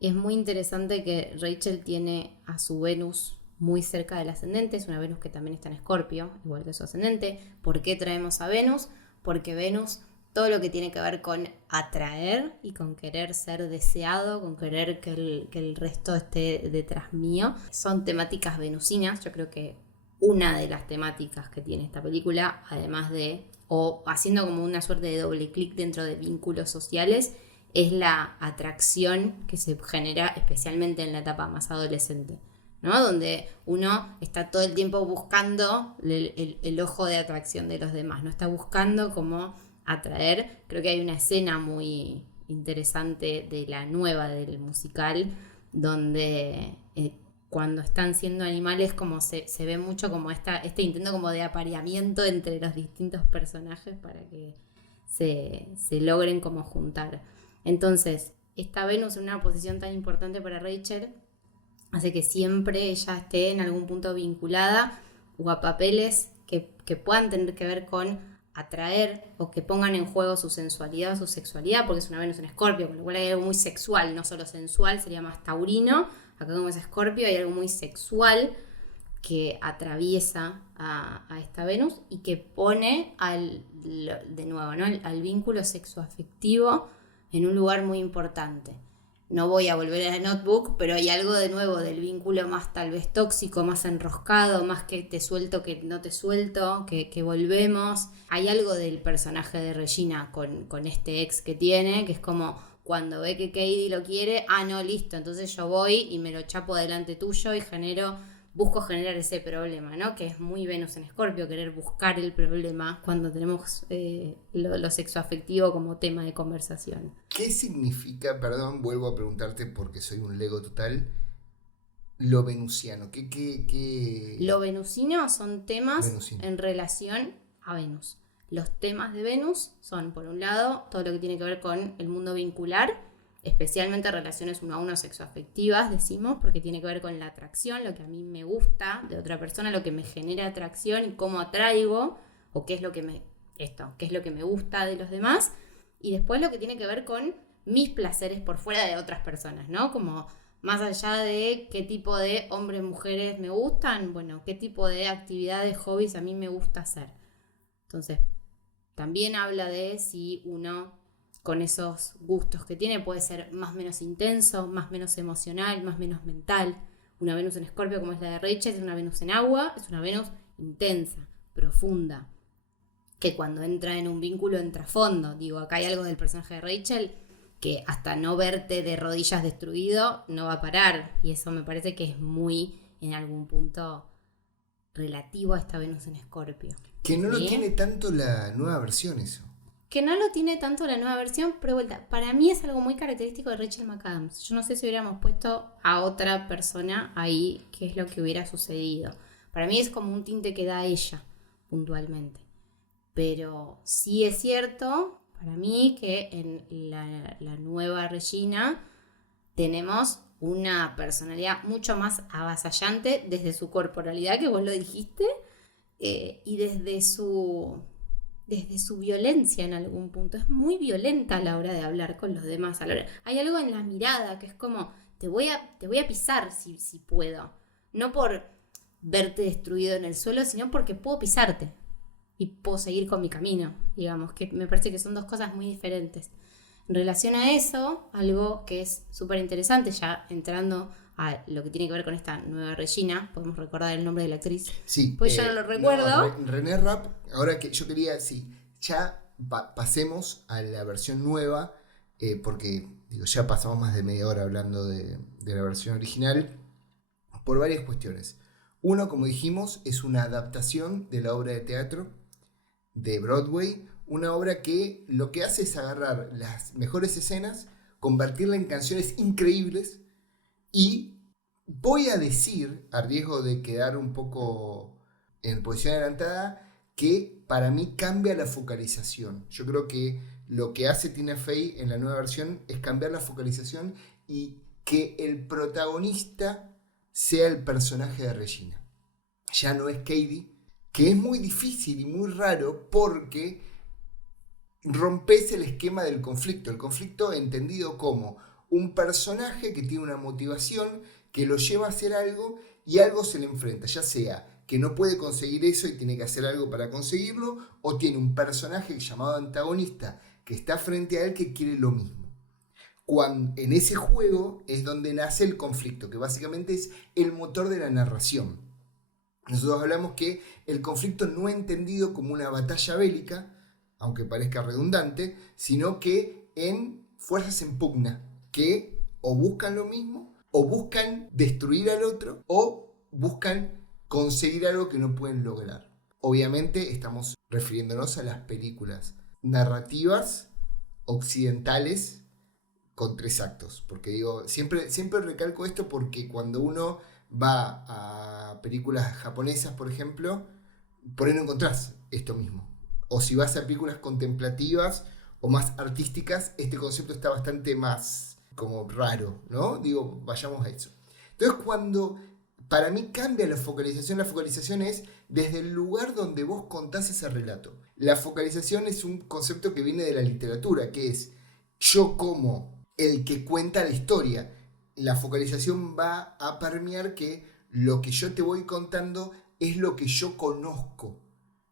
Es muy interesante que Rachel tiene a su Venus muy cerca del ascendente, es una Venus que también está en Escorpio, igual que su ascendente. ¿Por qué traemos a Venus? Porque Venus, todo lo que tiene que ver con atraer y con querer ser deseado, con querer que el resto esté detrás mío, son temáticas venusinas. Yo creo que una de las temáticas que tiene esta película, además de, o haciendo como una suerte de doble clic dentro de vínculos sociales, es la atracción que se genera especialmente en la etapa más adolescente, ¿no? Donde uno está todo el tiempo buscando el ojo de atracción de los demás, no está buscando cómo atraer. Creo que hay una escena muy interesante de la nueva del musical donde cuando están siendo animales como se ve mucho como este intento como de apareamiento entre los distintos personajes para que se logren como juntar. Entonces, esta Venus en una posición tan importante para Rachel hace que siempre ella esté en algún punto vinculada o a papeles que puedan tener que ver con atraer o que pongan en juego su sensualidad o su sexualidad, porque es una Venus en Escorpio, con lo cual hay algo muy sexual, no solo sensual, sería más taurino. Acá como es Escorpio hay algo muy sexual que atraviesa a esta Venus y que pone de nuevo, ¿no? al vínculo sexoafectivo en un lugar muy importante. No voy a volver a la Notebook, pero hay algo de nuevo del vínculo más tal vez tóxico, más enroscado, más que te suelto que no te suelto, que volvemos. Hay algo del personaje de Regina con este ex que tiene, que es como cuando ve que Katie lo quiere, no, listo, entonces yo voy y me lo chapo delante tuyo y busco generar ese problema, ¿no? Que es muy Venus en Escorpio, querer buscar el problema cuando tenemos lo sexoafectivo como tema de conversación. ¿Qué significa, perdón, vuelvo a preguntarte porque soy un lego total, lo venusiano? ¿Qué? Lo venusino son temas en relación a Venus. Los temas de Venus son, por un lado, todo lo que tiene que ver con el mundo vincular, especialmente relaciones uno a uno sexoafectivas, decimos, porque tiene que ver con la atracción, lo que a mí me gusta de otra persona, lo que me genera atracción y cómo atraigo, o qué es lo que me gusta de los demás, y después lo que tiene que ver con mis placeres por fuera de otras personas, ¿no? Como más allá de qué tipo de hombres, mujeres me gustan, bueno, qué tipo de actividades, hobbies a mí me gusta hacer. Entonces, también habla de si uno con esos gustos que tiene puede ser más o menos intenso, más o menos emocional, más o menos mental. Una Venus en Escorpio como es la de Rachel es una Venus en agua, es una Venus intensa, profunda, que cuando entra en un vínculo entra a fondo. Digo, acá hay algo del personaje de Rachel que hasta no verte de rodillas destruido no va a parar, y eso me parece que es muy en algún punto relativo a esta Venus en Escorpio. Que no lo tiene tanto la nueva versión eso. Que no lo tiene tanto la nueva versión, pero vuelta, para mí es algo muy característico de Rachel McAdams. Yo no sé si hubiéramos puesto a otra persona ahí, qué es lo que hubiera sucedido. Para mí es como un tinte que da ella, puntualmente. Pero sí es cierto, para mí, que en la nueva Regina tenemos una personalidad mucho más avasallante desde su corporalidad, que vos lo dijiste, y desde su violencia en algún punto. Es muy violenta a la hora de hablar con los demás. Hay algo en la mirada que es como, te voy a pisar si puedo. No por verte destruido en el suelo, sino porque puedo pisarte y puedo seguir con mi camino. Digamos, que me parece que son dos cosas muy diferentes. En relación a eso, algo que es súper interesante, ya entrando a lo que tiene que ver con esta nueva Regina, podemos recordar el nombre de la actriz. Sí. Pues yo no lo recuerdo. René Rapp, ahora que yo quería, ya pasemos a la versión nueva, porque ya pasamos más de media hora hablando de la versión original, por varias cuestiones. Uno, como dijimos, es una adaptación de la obra de teatro de Broadway, una obra que lo que hace es agarrar las mejores escenas, convertirla en canciones increíbles. Y voy a decir, a riesgo de quedar un poco en posición adelantada, que para mí cambia la focalización. Yo creo que lo que hace Tina Fey en la nueva versión es cambiar la focalización y que el protagonista sea el personaje de Regina. Ya no es Cady, que es muy difícil y muy raro porque rompes el esquema del conflicto. El conflicto entendido como un personaje que tiene una motivación que lo lleva a hacer algo y algo se le enfrenta, ya sea que no puede conseguir eso y tiene que hacer algo para conseguirlo, o tiene un personaje llamado antagonista que está frente a él que quiere lo mismo. En ese juego es donde nace el conflicto, que básicamente es el motor de la narración. Nosotros hablamos que el conflicto no entendido como una batalla bélica, aunque parezca redundante, sino que en fuerzas en pugna, que o buscan lo mismo, o buscan destruir al otro, o buscan conseguir algo que no pueden lograr. Obviamente estamos refiriéndonos a las películas narrativas occidentales con 3 actos, porque digo, siempre recalco esto porque cuando uno va a películas japonesas, por ejemplo, por ahí no encontrás esto mismo. O si vas a películas contemplativas o más artísticas, este concepto está bastante más como raro, ¿no? Digo, vayamos a eso. Entonces, cuando para mí cambia la focalización es desde el lugar donde vos contás ese relato. La focalización es un concepto que viene de la literatura, que es yo como el que cuenta la historia. La focalización va a permear que lo que yo te voy contando es lo que yo conozco.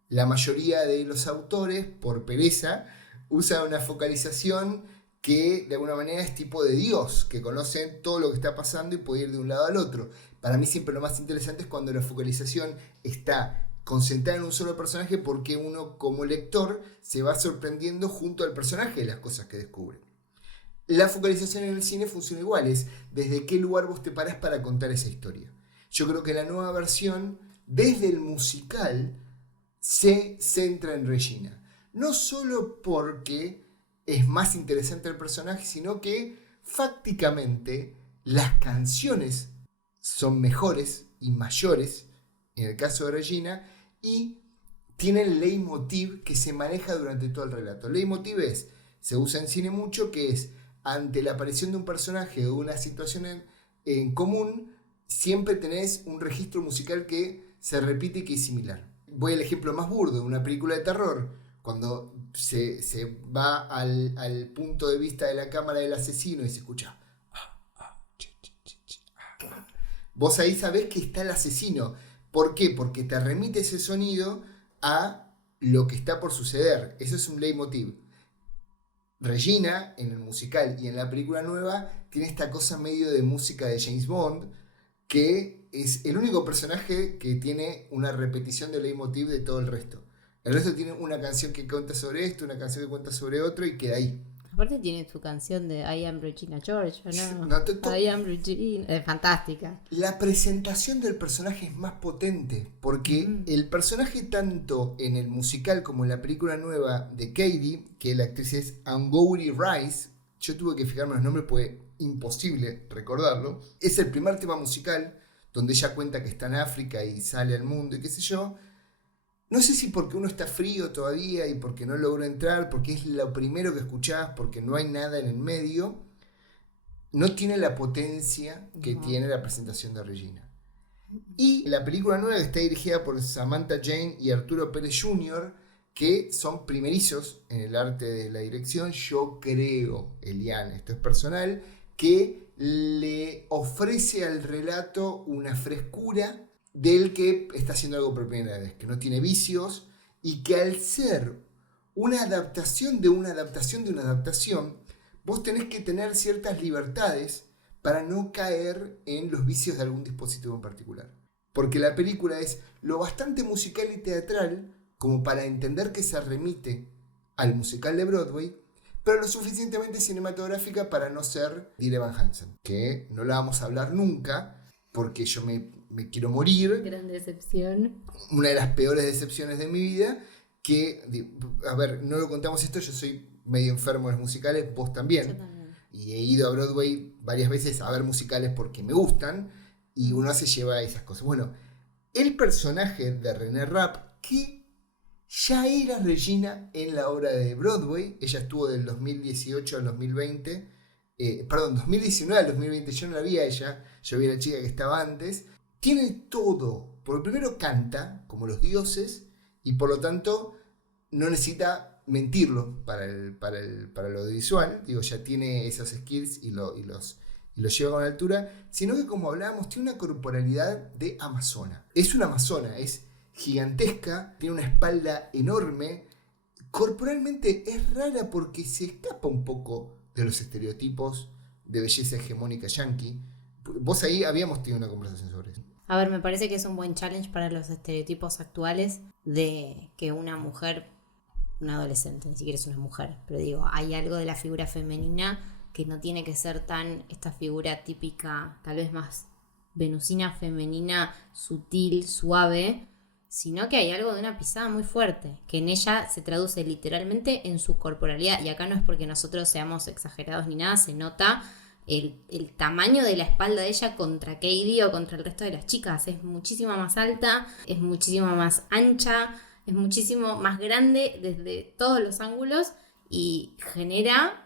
La mayoría de los autores, por pereza, usan una focalización que de alguna manera es tipo de Dios, que conocen todo lo que está pasando y puede ir de un lado al otro. Para mí siempre lo más interesante es cuando la focalización está concentrada en un solo personaje, porque uno como lector se va sorprendiendo junto al personaje de las cosas que descubre. La focalización en el cine funciona igual, es desde qué lugar vos te parás para contar esa historia. Yo creo que la nueva versión, desde el musical, se centra en Regina. No solo porque es más interesante el personaje, sino que fácticamente las canciones son mejores y mayores, en el caso de Regina, y tiene el leitmotiv que se maneja durante todo el relato. El leitmotiv se usa en cine mucho, que es ante la aparición de un personaje o una situación en común, siempre tenés un registro musical que se repite y que es similar. Voy al ejemplo más burdo, una película de terror, cuando se va al punto de vista de la cámara del asesino y se escucha. Vos ahí sabés que está el asesino. ¿Por qué? Porque te remite ese sonido a lo que está por suceder. Eso es un leitmotiv. Regina, en el musical y en la película nueva, tiene esta cosa medio de música de James Bond, que es el único personaje que tiene una repetición del leitmotiv de todo el resto. El resto tiene una canción que cuenta sobre esto, una canción que cuenta sobre otro y queda ahí. Aparte tiene su canción de I Am Regina George, ¿no? I Am Regina, es fantástica. La presentación del personaje es más potente, porque el personaje tanto en el musical como en la película nueva de Cady, que la actriz es Angourie Rice, yo tuve que fijarme en los nombres porque imposible recordarlo, es el primer tema musical donde ella cuenta que está en África y sale al mundo y qué sé yo. No sé si porque uno está frío todavía y porque no logró entrar, porque es lo primero que escuchás, porque no hay nada en el medio, no tiene la potencia que tiene la presentación de Regina. Y la película nueva está dirigida por Samantha Jane y Arturo Pérez Jr., que son primerizos en el arte de la dirección. Yo creo, Elian, esto es personal, que le ofrece al relato una frescura del que está haciendo algo por primera vez, que no tiene vicios y que al ser una adaptación de una adaptación de una adaptación, vos tenés que tener ciertas libertades para no caer en los vicios de algún dispositivo en particular. Porque la película es lo bastante musical y teatral como para entender que se remite al musical de Broadway, pero lo suficientemente cinematográfica para no ser Dear Evan Hansen, que no la vamos a hablar nunca porque yo me quiero morir. Gran decepción. Una de las peores decepciones de mi vida, que, a ver, no lo contamos esto, yo soy medio enfermo de los musicales, vos también. Yo también. Y he ido a Broadway varias veces a ver musicales porque me gustan, y uno se lleva a esas cosas. Bueno, el personaje de René Rapp, que ya era Regina en la obra de Broadway. Ella estuvo del 2018 al 2020. 2019 al 2020. Yo no la vi a ella, yo vi a la chica que estaba antes. Tiene todo. Por primero canta como los dioses y por lo tanto no necesita mentirlo para lo audiovisual. Digo, ya tiene esos skills y los lleva con altura. Sino que, como hablábamos, tiene una corporalidad de amazona. Es una amazona, es gigantesca, tiene una espalda enorme. Corporalmente es rara porque se escapa un poco de los estereotipos de belleza hegemónica yankee. Vos ahí habíamos tenido una conversación sobre eso. A ver, me parece que es un buen challenge para los estereotipos actuales de que una mujer, una adolescente, ni siquiera es una mujer, pero digo, hay algo de la figura femenina que no tiene que ser tan esta figura típica, tal vez más venusina, femenina, sutil, suave, sino que hay algo de una pisada muy fuerte, que en ella se traduce literalmente en su corporalidad. Y acá no es porque nosotros seamos exagerados ni nada, se nota el tamaño de la espalda de ella contra Katie o contra el resto de las chicas. Es muchísimo más alta, es muchísimo más ancha, es muchísimo más grande desde todos los ángulos y genera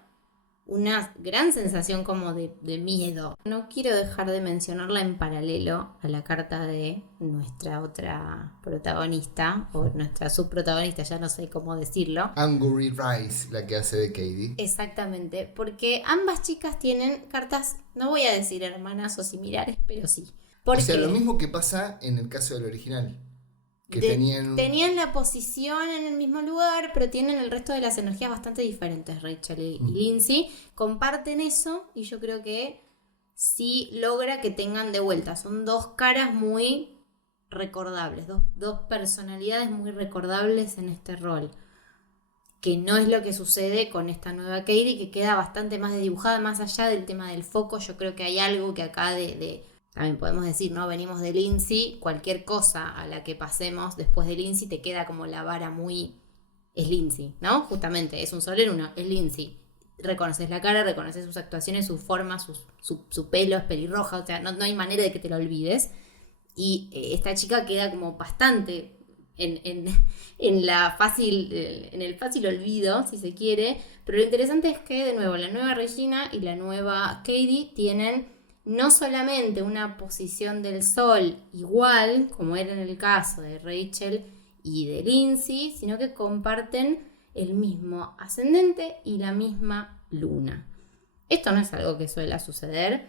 una gran sensación como de miedo. No quiero dejar de mencionarla en paralelo a la carta de nuestra otra protagonista, o nuestra subprotagonista, ya no sé cómo decirlo. Angourie Rice, la que hace de Katie. Exactamente, porque ambas chicas tienen cartas, no voy a decir hermanas o similares, pero sí. O sea, lo mismo que pasa en el caso del original. Que tenían la posición en el mismo lugar, pero tienen el resto de las energías bastante diferentes. Rachel y Lindsay comparten eso y yo creo que sí logra que tengan de vuelta. Son dos caras muy recordables, dos personalidades muy recordables en este rol, que no es lo que sucede con esta nueva Katie, que queda bastante más desdibujada, más allá del tema del foco. Yo creo que hay algo que acá también podemos decir, ¿no? Venimos de Lindsay, cualquier cosa a la que pasemos después de Lindsay te queda como la vara muy... Es Lindsay, ¿no? Justamente, es un sol en uno, es Lindsay. Reconoces la cara, reconoces sus actuaciones, su forma, su pelo es pelirroja, o sea, no hay manera de que te lo olvides. Y esta chica queda como bastante en el fácil olvido, si se quiere. Pero lo interesante es que, de nuevo, la nueva Regina y la nueva Katie tienen no solamente una posición del sol igual, como era en el caso de Rachel y de Lindsay, sino que comparten el mismo ascendente y la misma luna. Esto no es algo que suele suceder.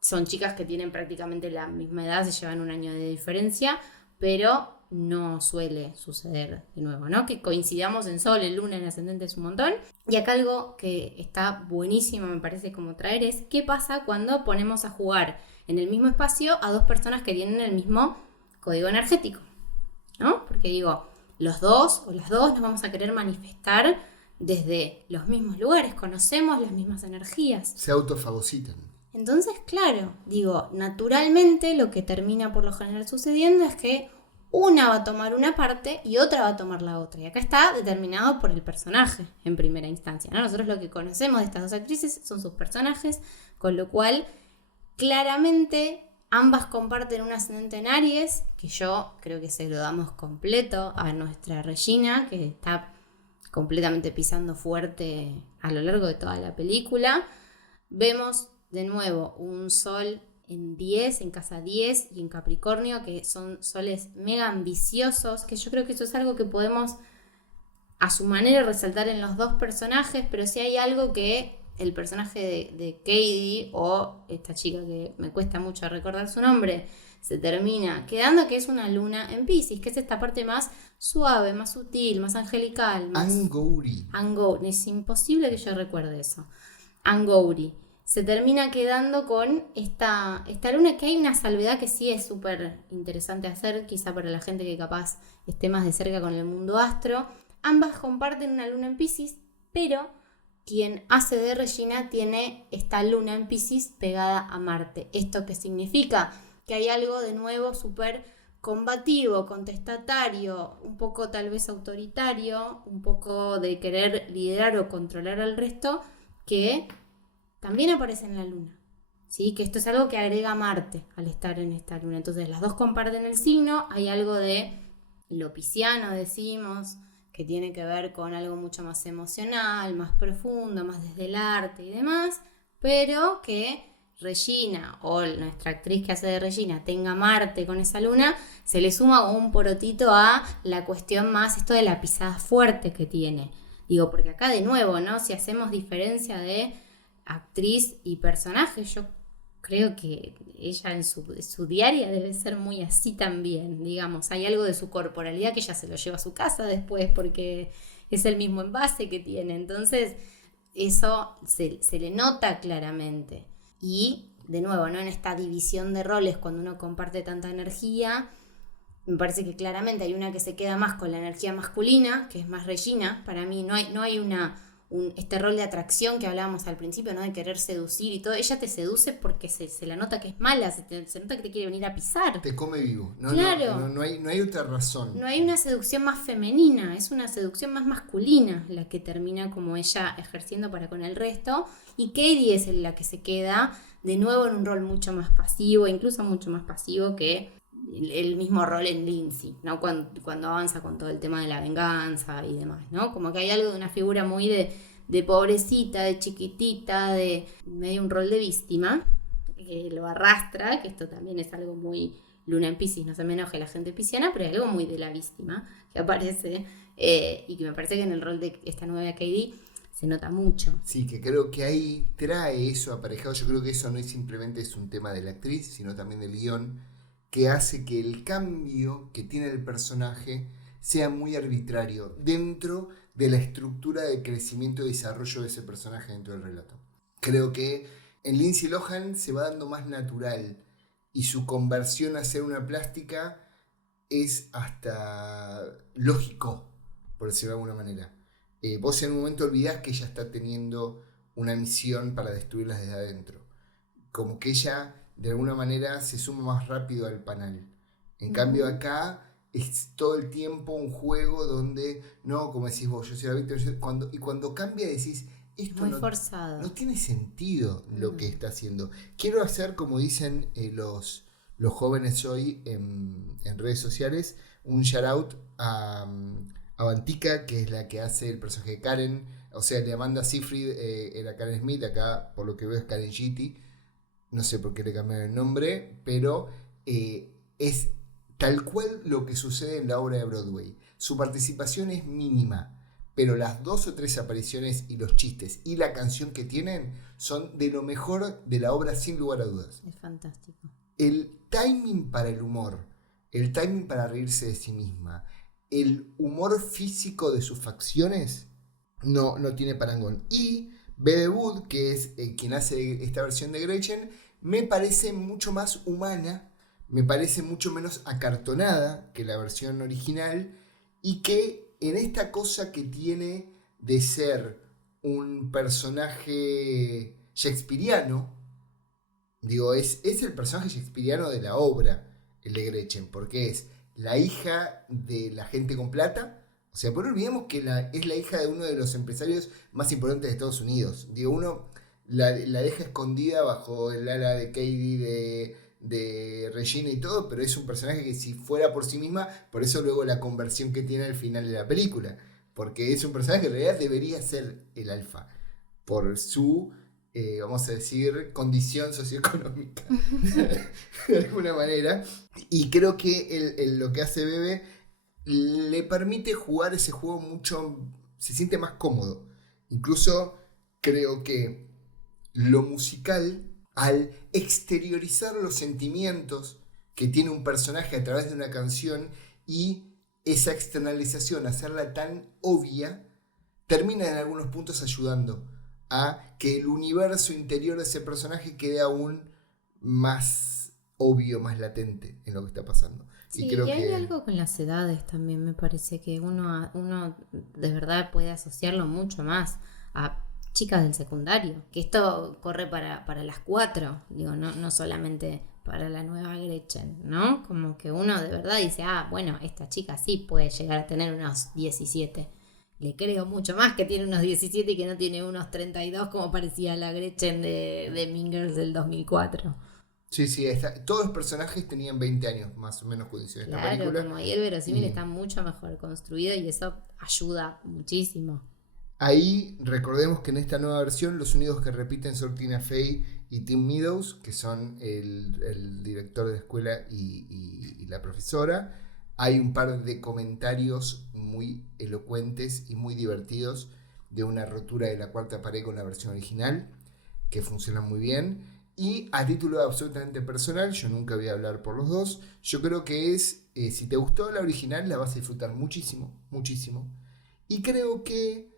Son chicas que tienen prácticamente la misma edad, se llevan un año de diferencia, pero no suele suceder de nuevo, ¿no? Que coincidamos en sol, en luna, en ascendente es un montón. Y acá algo que está buenísimo, me parece, como traer es qué pasa cuando ponemos a jugar en el mismo espacio a dos personas que tienen el mismo código energético, ¿no? Porque digo, los dos o las dos nos vamos a querer manifestar desde los mismos lugares, conocemos las mismas energías. Se autofagocitan. Entonces, claro, digo, naturalmente lo que termina por lo general sucediendo es que una va a tomar una parte y otra va a tomar la otra. Y acá está determinado por el personaje en primera instancia, ¿no? Nosotros lo que conocemos de estas dos actrices son sus personajes, con lo cual claramente ambas comparten un ascendente en Aries, que yo creo que se lo damos completo a nuestra Regina, que está completamente pisando fuerte a lo largo de toda la película. Vemos de nuevo un sol en 10, en casa 10 y en Capricornio, que son soles mega ambiciosos, que yo creo que eso es algo que podemos a su manera resaltar en los dos personajes, pero si hay algo que el personaje de Katie, o esta chica que me cuesta mucho recordar su nombre, se termina quedando, que es una luna en Piscis, que es esta parte más suave, más sutil, más angelical. Angourie. Es imposible que yo recuerde eso. Angourie. Se termina quedando con esta luna, que hay una salvedad que sí es súper interesante hacer, quizá para la gente que capaz esté más de cerca con el mundo astro. Ambas comparten una luna en Piscis, pero quien hace de Regina tiene esta luna en Piscis pegada a Marte. ¿Esto qué significa? Que hay algo de nuevo súper combativo, contestatario, un poco tal vez autoritario, un poco de querer liderar o controlar al resto, que también aparece en la luna, ¿sí? Que esto es algo que agrega Marte al estar en esta luna. Entonces las dos comparten el signo, hay algo de lo pisciano, decimos, que tiene que ver con algo mucho más emocional, más profundo, más desde el arte y demás, pero que Regina o nuestra actriz que hace de Regina tenga Marte con esa luna, se le suma como un porotito a la cuestión más esto de la pisada fuerte que tiene. Digo, porque acá de nuevo, ¿no? Si hacemos diferencia de actriz y personaje, yo creo que ella en su diaria debe ser muy así también, digamos. Hay algo de su corporalidad que ella se lo lleva a su casa después porque es el mismo envase que tiene. Entonces, eso se le nota claramente. Y, de nuevo, ¿no? En esta división de roles, cuando uno comparte tanta energía, me parece que claramente hay una que se queda más con la energía masculina, que es más Regina. Para mí no hay este rol de atracción que hablábamos al principio, ¿no? De querer seducir y todo. Ella te seduce porque se la nota que es mala, se nota que te quiere venir a pisar. Te come vivo. Claro. No hay otra razón. No hay una seducción más femenina, es una seducción más masculina la que termina como ella ejerciendo para con el resto. Y Katie es la que se queda de nuevo en un rol mucho más pasivo, incluso mucho más pasivo que el mismo rol en Lindsay, ¿no? Cuando avanza con todo el tema de la venganza y demás, ¿no? Como que hay algo de una figura muy de pobrecita, de chiquitita, de medio un rol de víctima, que lo arrastra, que esto también es algo muy Luna en Piscis, no se me enoje la gente pisciana, pero hay algo muy de la víctima que aparece, y que me parece que en el rol de esta nueva Katie se nota mucho. Sí, que creo que ahí trae eso aparejado. Yo creo que eso no es simplemente un tema de la actriz, sino también del guión, que hace que el cambio que tiene el personaje sea muy arbitrario dentro de la estructura de crecimiento y desarrollo de ese personaje dentro del relato. Creo que en Lindsay Lohan se va dando más natural y su conversión a ser una plástica es hasta lógico, por decirlo de alguna manera. Vos en un momento olvidás que ella está teniendo una misión para destruirlas desde adentro. Como que ella de alguna manera se suma más rápido al panel. En cambio acá es todo el tiempo un juego donde, no, como decís vos, yo soy la víctima, y cuando cambia decís, esto muy forzado. No tiene sentido lo que está haciendo. Quiero hacer, como dicen los jóvenes hoy en redes sociales, un shout out a Avantika, que es la que hace el personaje de Karen. O sea, de Amanda Seyfried era Karen Smith, acá por lo que veo es Karen Giti. No sé por qué le cambiaron el nombre, pero es tal cual lo que sucede en la obra de Broadway. Su participación es mínima, pero las 2 o 3 apariciones y los chistes y la canción que tienen son de lo mejor de la obra sin lugar a dudas. Es fantástico. El timing para el humor, el timing para reírse de sí misma, el humor físico de sus facciones no tiene parangón. Y Bebe Wood, que es quien hace esta versión de Gretchen, me parece mucho más humana, me parece mucho menos acartonada que la versión original, y que en esta cosa que tiene de ser un personaje shakespeariano, digo, es el personaje shakespeariano de la obra, el de Gretchen, porque es la hija de la gente con plata. O sea, no olvidemos que es la hija de uno de los empresarios más importantes de Estados Unidos. Digo, uno la deja escondida bajo el ala de Katie, de Regina y todo, pero es un personaje que si fuera por sí misma, por eso luego la conversión que tiene al final de la película, porque es un personaje que en realidad debería ser el alfa, por su, vamos a decir, condición socioeconómica, de alguna manera. Y creo que lo que hace Bebe le permite jugar ese juego mucho, se siente más cómodo. Incluso creo que lo musical, al exteriorizar los sentimientos que tiene un personaje a través de una canción y esa externalización, hacerla tan obvia, termina en algunos puntos ayudando a que el universo interior de ese personaje quede aún más obvio, más latente en lo que está pasando. Sí, y hay algo con las edades también, me parece que uno de verdad puede asociarlo mucho más a chicas del secundario, que esto corre para las 4, digo, no solamente para la nueva Gretchen, ¿no? Como que uno de verdad dice, bueno, esta chica sí puede llegar a tener unos 17. Le creo mucho más que tiene unos 17 y que no tiene unos 32 como parecía la Gretchen de Mean Girls del 2004. Sí, todos los personajes tenían 20 años más o menos cuando hicieron esta Claro, película. como ahí el verosímil está mucho mejor construido y eso ayuda muchísimo. Ahí recordemos que en esta nueva versión los únicos que repiten son Tina Fey y Tim Meadows, que son el director de la escuela y la profesora. Hay un par de comentarios muy elocuentes y muy divertidos de una rotura de la cuarta pared con la versión original, que funcionan muy bien. Y a título absolutamente personal, yo nunca voy a hablar por los dos, yo creo que si te gustó la original, la vas a disfrutar muchísimo, muchísimo. Y creo que,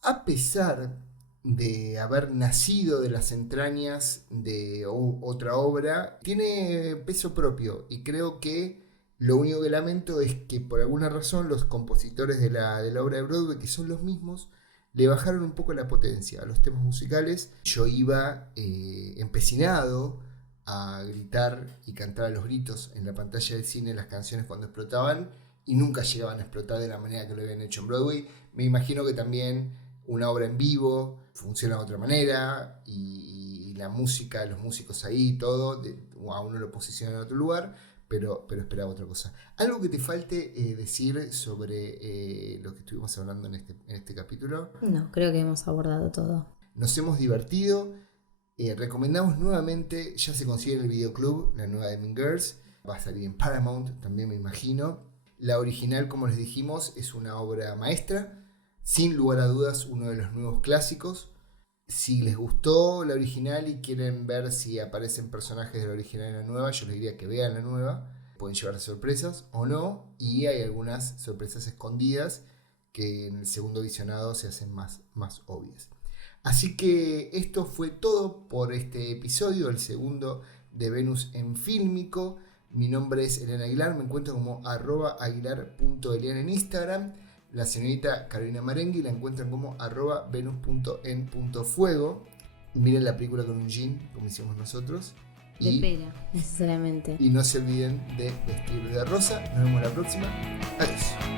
a pesar de haber nacido de las entrañas de otra obra, tiene peso propio. Y creo que lo único que lamento es que por alguna razón los compositores de la obra de Broadway, que son los mismos, le bajaron un poco la potencia a los temas musicales. Yo iba empecinado a gritar y cantar a los gritos en la pantalla del cine las canciones cuando explotaban, y nunca llegaban a explotar de la manera que lo habían hecho en Broadway. Me imagino que también una obra en vivo funciona de otra manera, y la música, los músicos ahí, todo, a uno lo posiciona en otro lugar, pero esperaba otra cosa. ¿Algo que te falte decir sobre lo que estuvimos hablando en este capítulo? No, creo que hemos abordado todo. Nos hemos divertido. Recomendamos nuevamente, ya se consigue en el videoclub, la nueva de Mean Girls. Va a salir en Paramount, también me imagino. La original, como les dijimos, es una obra maestra. Sin lugar a dudas, uno de los nuevos clásicos. Si les gustó la original y quieren ver si aparecen personajes de la original en la nueva, yo les diría que vean la nueva. Pueden llevarse sorpresas o no, y hay algunas sorpresas escondidas que en el segundo visionado se hacen más obvias. Así que esto fue todo por este episodio, el segundo de Venus en Fílmico. Mi nombre es Eliana Aguilar, me encuentro como @aguilar.eliana en Instagram. La señorita Carolina Marenghi la encuentran como @venus.en.fuego. Miren la película con un jean, como hicimos nosotros. De pera, necesariamente. Y no se olviden de vestir de rosa. Nos vemos la próxima. Adiós.